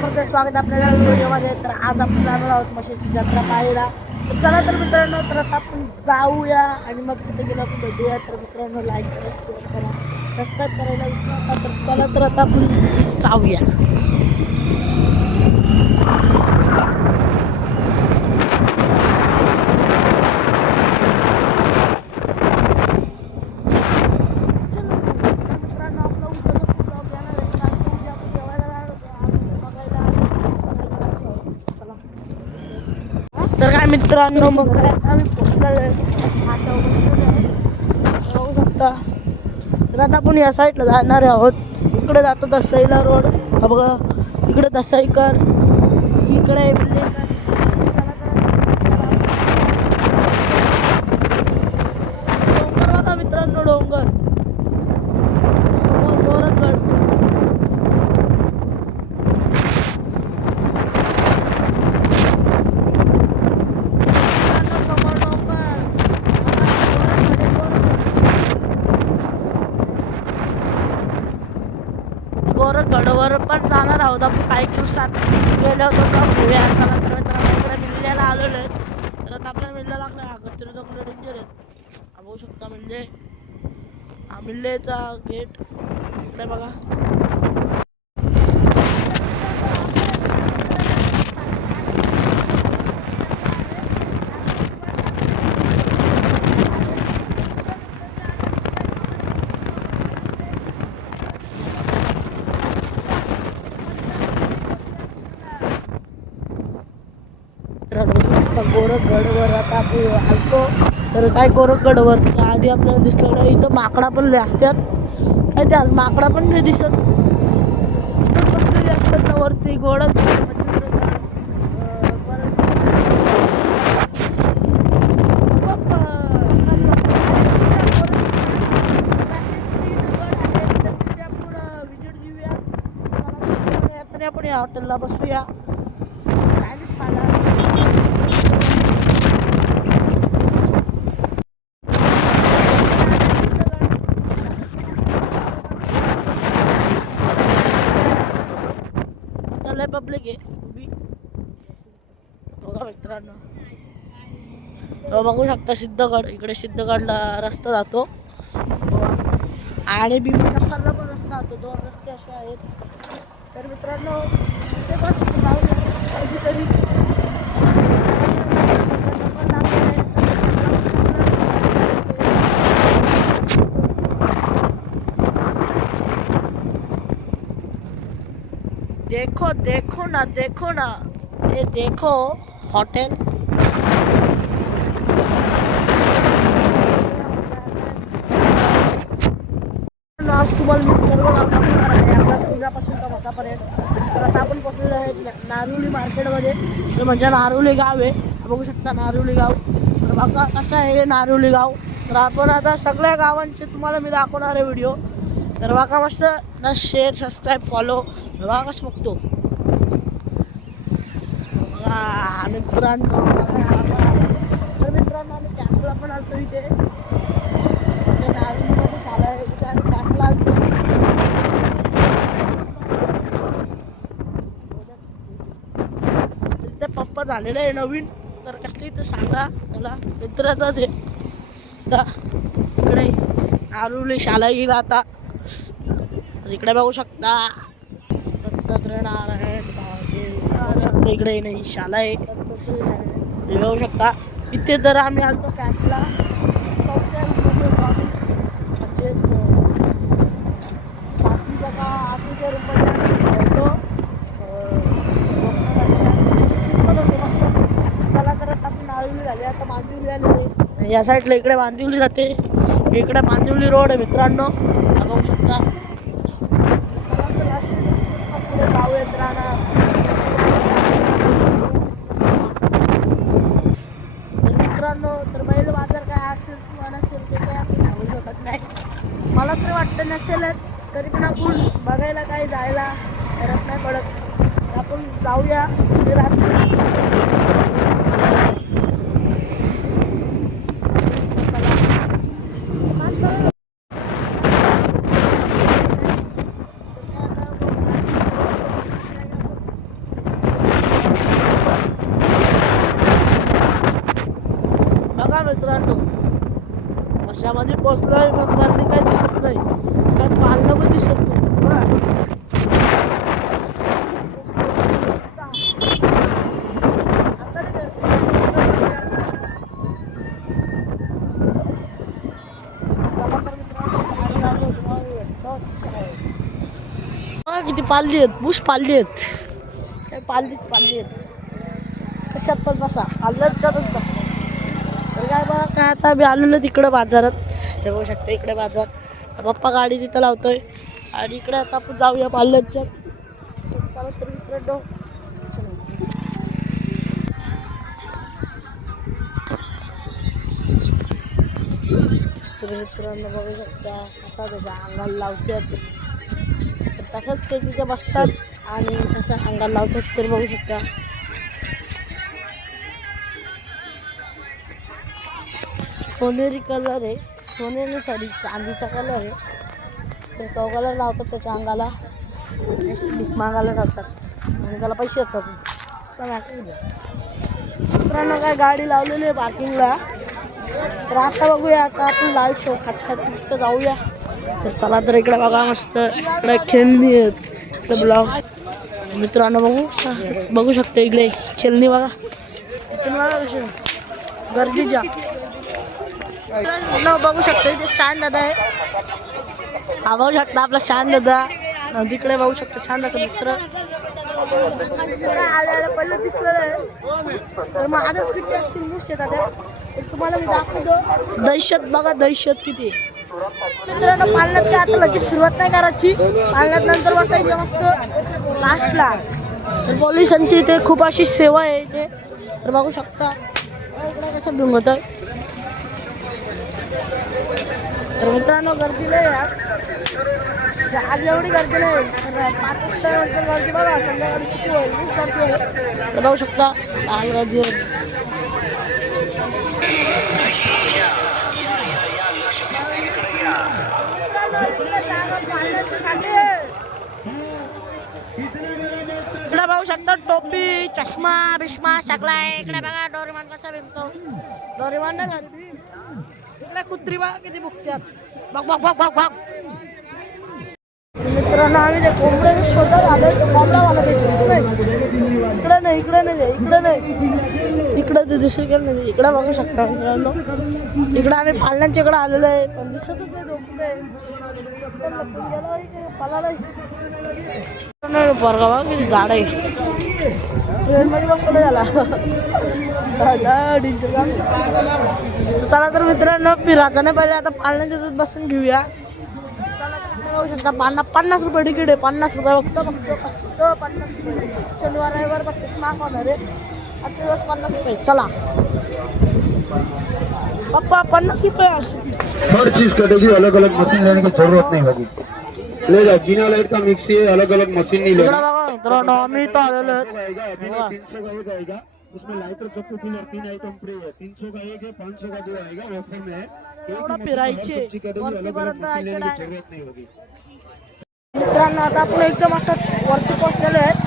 प्रकारे स्वागत आपल्याला व्हिडिओमध्ये. तर आज आपण जाणार आहोत मशीची जत्रा पाहायला. तर चला तर मित्रांनो तर आता आपण जाऊया आणि मग तिथे गेलो आपण भेटूया. तर मित्रांनो लाईक करा शेअर करा सबस्क्राईब करायला विसरू नका. तर चला तर आता आपण जाऊया चलो, तर मित्रांनो आपला उद्याचा vlog येणार आहे. कारण की उद्या आपण जेवायला जाणार होतो. आज बघायला बघायला जाणार आहोत. चला. तर काय मित्रांनो मग काय आम्ही आता शकता तर आता आपण या साईडला जाणार आहोत. इकडे जातो दसईला रोड हा बघा इकडे दसाईकर इकडे आहे बिल्डिंग डोंगर बघा मित्रांनो डोंगर समोर गोरखगड मित्रांनो, समोर डोंगर गोरखगडवर पण जाणार आहोत आपण काही दिवसात गेलो होतो का घेऊया चला तर मित्रांनो इकडे मिल्ल्याला आलेलो आहे तर आता आपल्याला मिल्ला लागला हा गच्चीला चौकडे डेंजर आहेत हा बघू शकता म्हणजे हा मिल्लेचा गेट इकडे बघा. गोरखगडवर आता आपण आलतो. तर काय गोरखगडवर त्या आधी आपल्याला दिसलं नाही इथं माकडा पण असतात काय ते आज माकडा पण नाही दिसत बसलेली असतात ना वरती गोडा आपण या हॉटेलला बसूया चायनीज खायला लय पब्लिक आहे. उभी बघा मित्रांनो. हो, बघू शकता सिद्धगड. इकडे सिद्धगडला रस्ता जातो. आणि भीमशंकरला पण रस्ता जातो. दोन रस्ते असे आहेत. तर मित्रांनो ते पण कधीतरी. देखो देखो ना देखो ना। ये देखो हॉटेल आज तुम्हाला मी सर्व दाखवणार आहे. आपल्या तर मसापर्यंत तर आता आपण पोचलेलो आहे नारुली मार्केटमध्ये. तर म्हणजे नारुली गाव आहे. बघू शकता नारुली गाव. तर बघा कसं आहे हे नारुली गाव. तर आपण आता सगळ्या गावांचे तुम्हाला मी दाखवणार आहे व्हिडिओ. तर बघा मस्त ना शेअर सबस्क्राईब फॉलो Nakakas कसं बघतो बघा मित्रांनो बघा, Mga तर मित्रांनो आम्ही kakla पण आलतो इथे ते शाळा आहे तिथे पप्पा झालेलं आहे नवीन तर कसली तर सांगा त्याला मित्राचा आहे इकडे आरुली शाला येईल आता तर इकडे बघू शकता इकडे नाही शाला आहे. बघू शकता. इथे तर आम्ही आलतो कॅम्पला. म्हणजे तर आपण झाली आता या साईडला इकडे बांदिवली जाते. इकडे बांदिवली रोड आहे मित्रांनो. बघू शकता चला तर अशी पुढे जाऊयात राहणार तर मित्रांनो तर बैल बाजार काय असेल किंवा नसेल ते काय आपण सांगू शकत नाही. मला तर वाटतं नसेलच तरी पण आपण बघायला काय जायला फरक नाही पडत. आपण जाऊया. रात्री त्यामध्ये पोचलो आहे पण गर्दी काही दिसत नाही. काय पाळणं पण दिसत नाही. किती पालली आहेत. बुश पालली आहेत. काय पाललीच पालली आहेत. कशात पण बसा आल्लच्यातच बसा. तर काय बघा काय आता मी आलेलो तिकडं बाजारात. हे बघू शकता इकडे बाजार. पप्पा गाडी तिथं लावतोय. आणि इकडे आता आपण जाऊया पार्लरच्या तर मित्रांनो. मित्रांनो बघू शकता असा त्याच्या अंगाला लावतात. तसंच ते तिथे बसतात आणि तसं अंगाला लावतात तर बघू शकता. सोनेरी कलर आहे. सोनेरी सॉरी चांदीचा कलर आहे. तर तो कलर लावतात त्याच्या अंगाला. भीक मागायला लावतात. आणि त्याला पैसे येतात. असं मित्रांनो काय गाडी लावलेली आहे पार्किंगला तर आता बघूया आता आपण लाईव्ह शो खात मस्त जाऊया. तर चला तर इकडे बघा मस्त. इकडे खेळणी आहेत. इकडे ब्लॉग मित्रांनो बघू बघू शकतो इकडे खेळणी बघा. बघा कशी. गर्दीच्या. बघू शकतो इथे शान दादा आहे. हा बघू शकता आपला शान दादा तिकडे बघू शकतो शान दादा मित्र. पहिलं दिसलं नाही तर माझं किती असतील येतात तुम्हाला मी दाखवतो दहशत बघा दहशत किती मित्रांनो पालनात काय आता लगेच सुरुवात नाही करायची. पालनात नंतर बसायचं मस्त. लास्टला तर पोलिसांची इथे खूप अशी सेवा आहे इथे. तर बघू शकता. इकडे कसं भिंगत आहे तर मित्रांनो गर्दी नाही आहे. आज एवढी गर्दी नाही तर पाच वाजता नंतर गर्दी बघा संध्याकाळी किती होईल वीस गर्दी होईल तर बघू शकता लाल गर्दी आहे. इकडे बघू शकता टोपी चष्मा बिष्मा सगळा आहे इकडे बघा डोरेमॉन कसा विकतो डोरेमॉन नाही गर्दी इकडे कुत्री बघा किती भुकत्यात? बघ बघ बघ बघ बघ मित्रांनो आम्ही ते कोंबड्याचे शोधात आलो कोंबडा मला इकडे नाही. इकडे नाही इकडे नाही इकडे ते दुसरीकडे नाही इकडे बघू शकता मित्रांनो. इकडे आम्ही पालनांच्या इकडे आलेलो आहे पण दिसतच नाही तो कुठे गेला इकडे नाही. पोरगा बघा किती झाड आहे. ट्रेनमध्ये बसलो झाला चला तर मित्रांनो फिरायचं नाही पहिले आता पालनाच्या इथं बसून घेऊया चला तर बघू शकता पन्नास पन्नास रुपये तिकीट आहे पन्नास रुपये फक्त फक्त फक्त पन्नास रुपये शनिवार रविवार फक्त स्मार्ट होणार आहे आता दिवस पन्नास रुपये चला पप्पा पन्नास रुपये असू हर चीज कटेगी अलग अलग मशीन लेने की जरूरत नहीं होगी ले जाओ बिना लाइट का मिक्सी है अलग अलग मशीन नहीं इकडे लेना बघा मित्रांनो आम्ही इथं आलेलो आहेत उसमें लाइटर सब कूलर तीन आइटम फ्री है। तीन सौ का एक है पाँच सौ का जो आएगा ऑफर में। एवढं फिरायचे. हर सब्जी कटेगी, वरती अलग परत अलग मशीन लेने की जायचं जरूरत नहीं होगी। मित्रांनो आता आपण एकदम असं वरती पोहोचलेलो आहेत.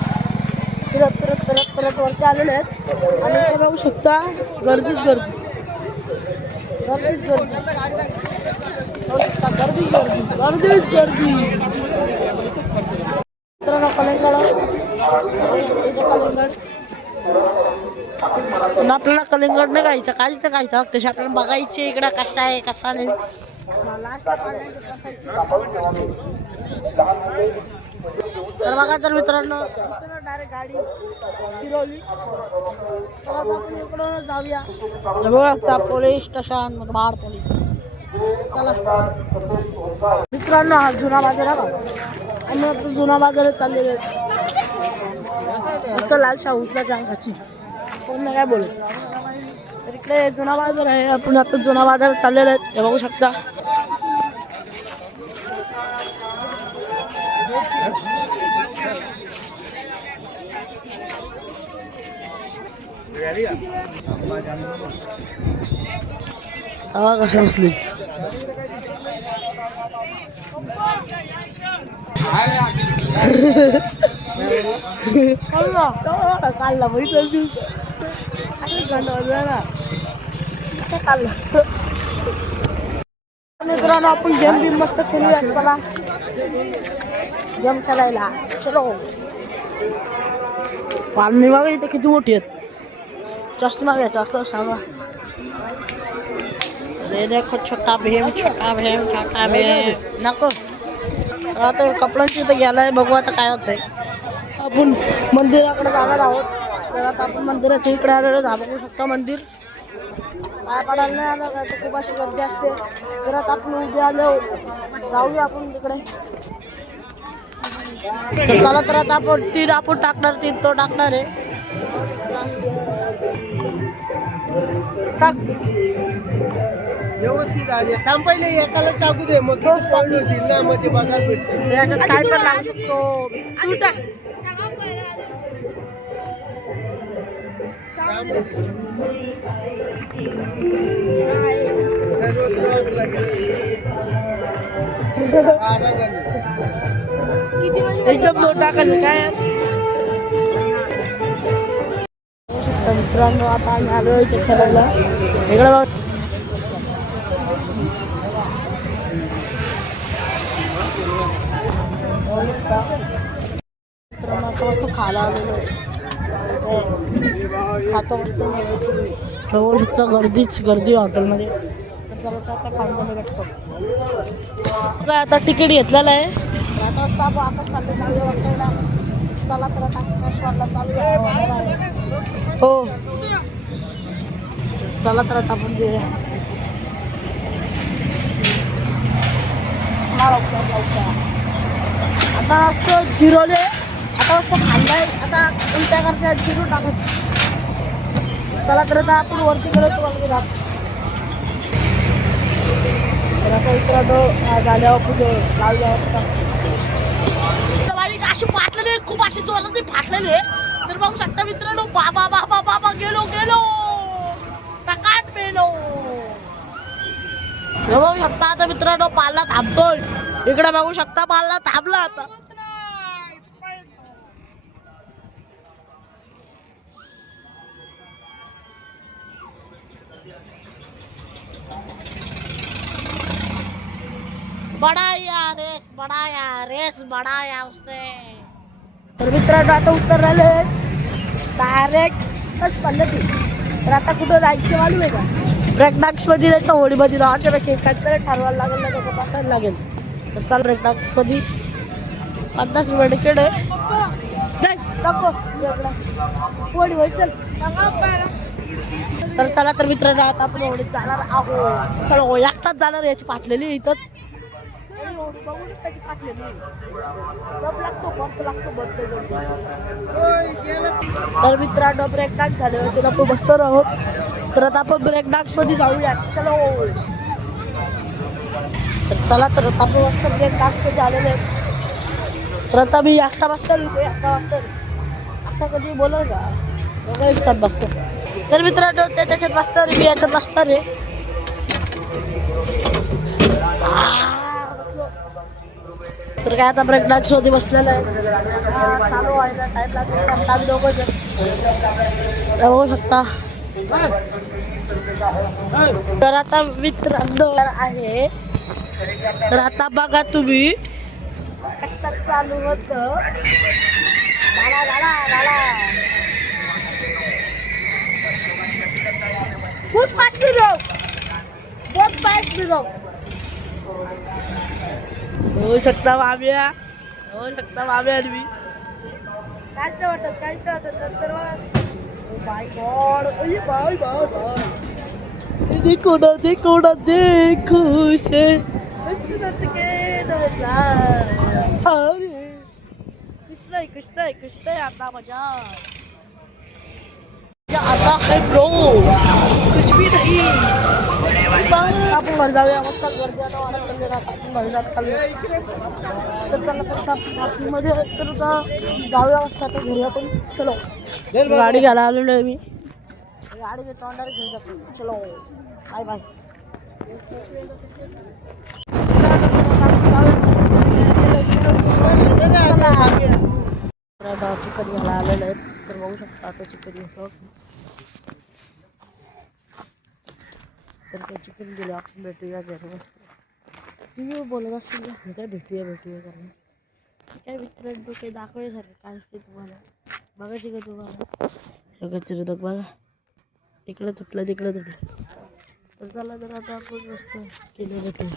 फिरत फिरत फिरत फिरत वरती आलेले आहेत. आणि इथे बघू शकता गर्दीच गर्दी. गर्दीच गर्दी. गर्दी. गर्दीच गर्दी. मित्रांनो कलिंगड. कलिंगड. पण आपल्याला कलिंगड नाही खायचं काहीच नाही खायचं फक्त आपल्याला बघायचे इकडं कसा आहे कसा नाही. तर बघा तर मित्रांनो. डायरेक्ट गाडी फिरवली आपण इकडं जाऊया पोलीस स्टेशन बार पोलीस. चला. मित्रांनो हा जुना बाजार आहे आम्ही आता जुना बाजारात चाललेलो आहे. इथं लाल शाहूसला जांगाची कोण नाही काय बोलू तर इकडे जुना बाजार आहे आपण आता जुना बाजारात चाललेलो आहे हे बघू शकता हवा कशी बसली काढला काढला बैठल काढला काढला मित्रांनो आपण गेम बिम मस्त खेळूया. चला. गेम खेळायला. चलो. पालणी बघा इथे किती मोठी आहेत? चष्मा घ्यायचा असलं सांगा. देखो छोटा भीम छोटा भीम छोटा भीम. नको. आता कपड्यांची इथे गेलाय बघू आता काय होतंय. आपण मंदिराकडे जाणार आहोत. तर आता आपण मंदिराच्या इकडे आलेलो जा बघू शकता मंदिर. पाय पडायला नाही आलं काय तर खूप अशी गर्दी असते. तर आता आपण उद्या आलो जाऊया आपण तिकडे. चला तर आता आपण तीन आपण टाकणार तीन तो टाकणार आहे. टाक. व्यवस्थित आले थांब पहिले एकालाच टाकू दे. मग किती पॉईंट ना मध्ये बघायला भेटते. याच्यात काय पण लागू शकतो. तू टाक. एकदम दोन टाकायचं काय मित्रांनो आता आम्ही आलो इथे खेळायला इकडे बघ मित्रांनो आता वस्तू खायला आलेलो आहे. खातो वस्तू बघू गर्दीच गर्दी हॉटेलमध्ये. तर आता भेटतो काय आता तिकीट घेतलेलं आहे? आता आपण चला तर आता चालू आहे. हो. चला तर आता आपण आता असतं जिरोले. आता असतं खांदा आता उलट्या करता जिरो टाकत. चला तर आता आपण वरती गेलो तुम्हाला दाखवतो. तर आता इकडं झाल्यावर पुढे लावल्या असतात अशी फाटलेले खूप अशी जोरात फाटलेले तर बघू शकता मित्रांनो बाबा बाबा बाबा गेलो गेलो. टकाट पेलो. हे बघू शकता आता मित्रांनो पाला थांबतोय. इकडे बघू शकता पाला थांबला आता. बढाया रेस बढ़ाया उसने। तर मित्रांनो आता उत्तर राहिले डायरेक्ट पडलं तर आता कुठं जायचं मालूम आहे का? ब्रेकडाक्समध्ये जायचं मध्ये नाही तर होळीमध्ये जायच्या पैकी काहीतरी ठरवायला लागेल ना त्याचं बसायला लागेल. तर चाल ब्रेकमध्ये पन्नास मिनिट केड नको. होळी होळी चल. तर चला तर मित्रांनो आता आपण होळीत जाणार आहोत. चला हो एकटाच जाणार याची पाटलेली इथंच. आणि होळी बघूनच त्याची पाटलेली बंब लागतो बंब लागतो बंद तर मित्रांनो ब्रेक डान्स झाले. होते आपण बसतो आहोत तर आता आपण ब्रेक डान्समध्ये जाऊया चलो. तर चला तर आता आपण मस्त ब्रेक डान्समध्ये आलेले आहेत तर आता मी एकटा बसतो मी एकटा बसतो असं कधी बोलव का दोघं एक बसतो. तर मित्रांनो ते त्याच्यात बसणार मी याच्यात बसणार आहे. आ, तर काय आता ब्रेक डान्समध्ये बसलेलं आहे चालू व्हायला टाइम लागेल आम्ही दोघं जण. बघू शकता. तर आता मित्रांनो आहे. तर आता बघा तुम्ही. कसं चालू होत? झाला झाला झाला Who's पाच me होऊ शकता माम्या होऊ शकता माम्या आणि मी. काहीच नाही वाटत काहीच नाही वाटत नंतर बाय गॉड अरे बाय बाय बाय देखो ना देखो ना देखो से हसरत के नजारे अरे. कृष्ण आहे कृष्ण आहे कृष्ण आहे आता मजा आता है ब्रो कुछ भी नहीं. आपण घर जाऊया मस्त गर्दी आता वाढत चालली आपण घर जात चाललो तर त्याला तर आपण तर आता जाऊया मस्त आता घरी आपण चलो गाडी घ्यायला आलेलो आहे मी. गाडी घेतो अंडार घेऊन जातो चलो बाय बाय चिकन घ्यायला आलेलं आहे. तर बघू शकता आता चिकन घेतो. तर त्याची चिकन गेलो आपण भेटूया घरी मस्त. मी बोलत असेल ना काय भेटूया भेटूया कारण काय मित्रांनो काही दाखवायसारखं काय असते तुम्हाला? बघायची का तुम्हाला? हे का चिरदक बघा इकडं तुटलं तिकडं तुटलं. तर चला तर आता आपण मस्त केलं भेटू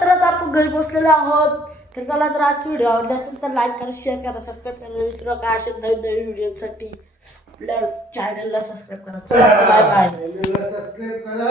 तर आता आपण घरी बसलेलो आहोत. तर चला तर आजची व्हिडिओ आवडली असेल तर लाईक करा शेअर करा सबस्क्राईब करायला विसरू नका अशा नवीन नवीन व्हिडिओसाठी आपल्या चॅनलला सबस्क्राईब करा. चला बाय बाय सबस्क्राईब करा.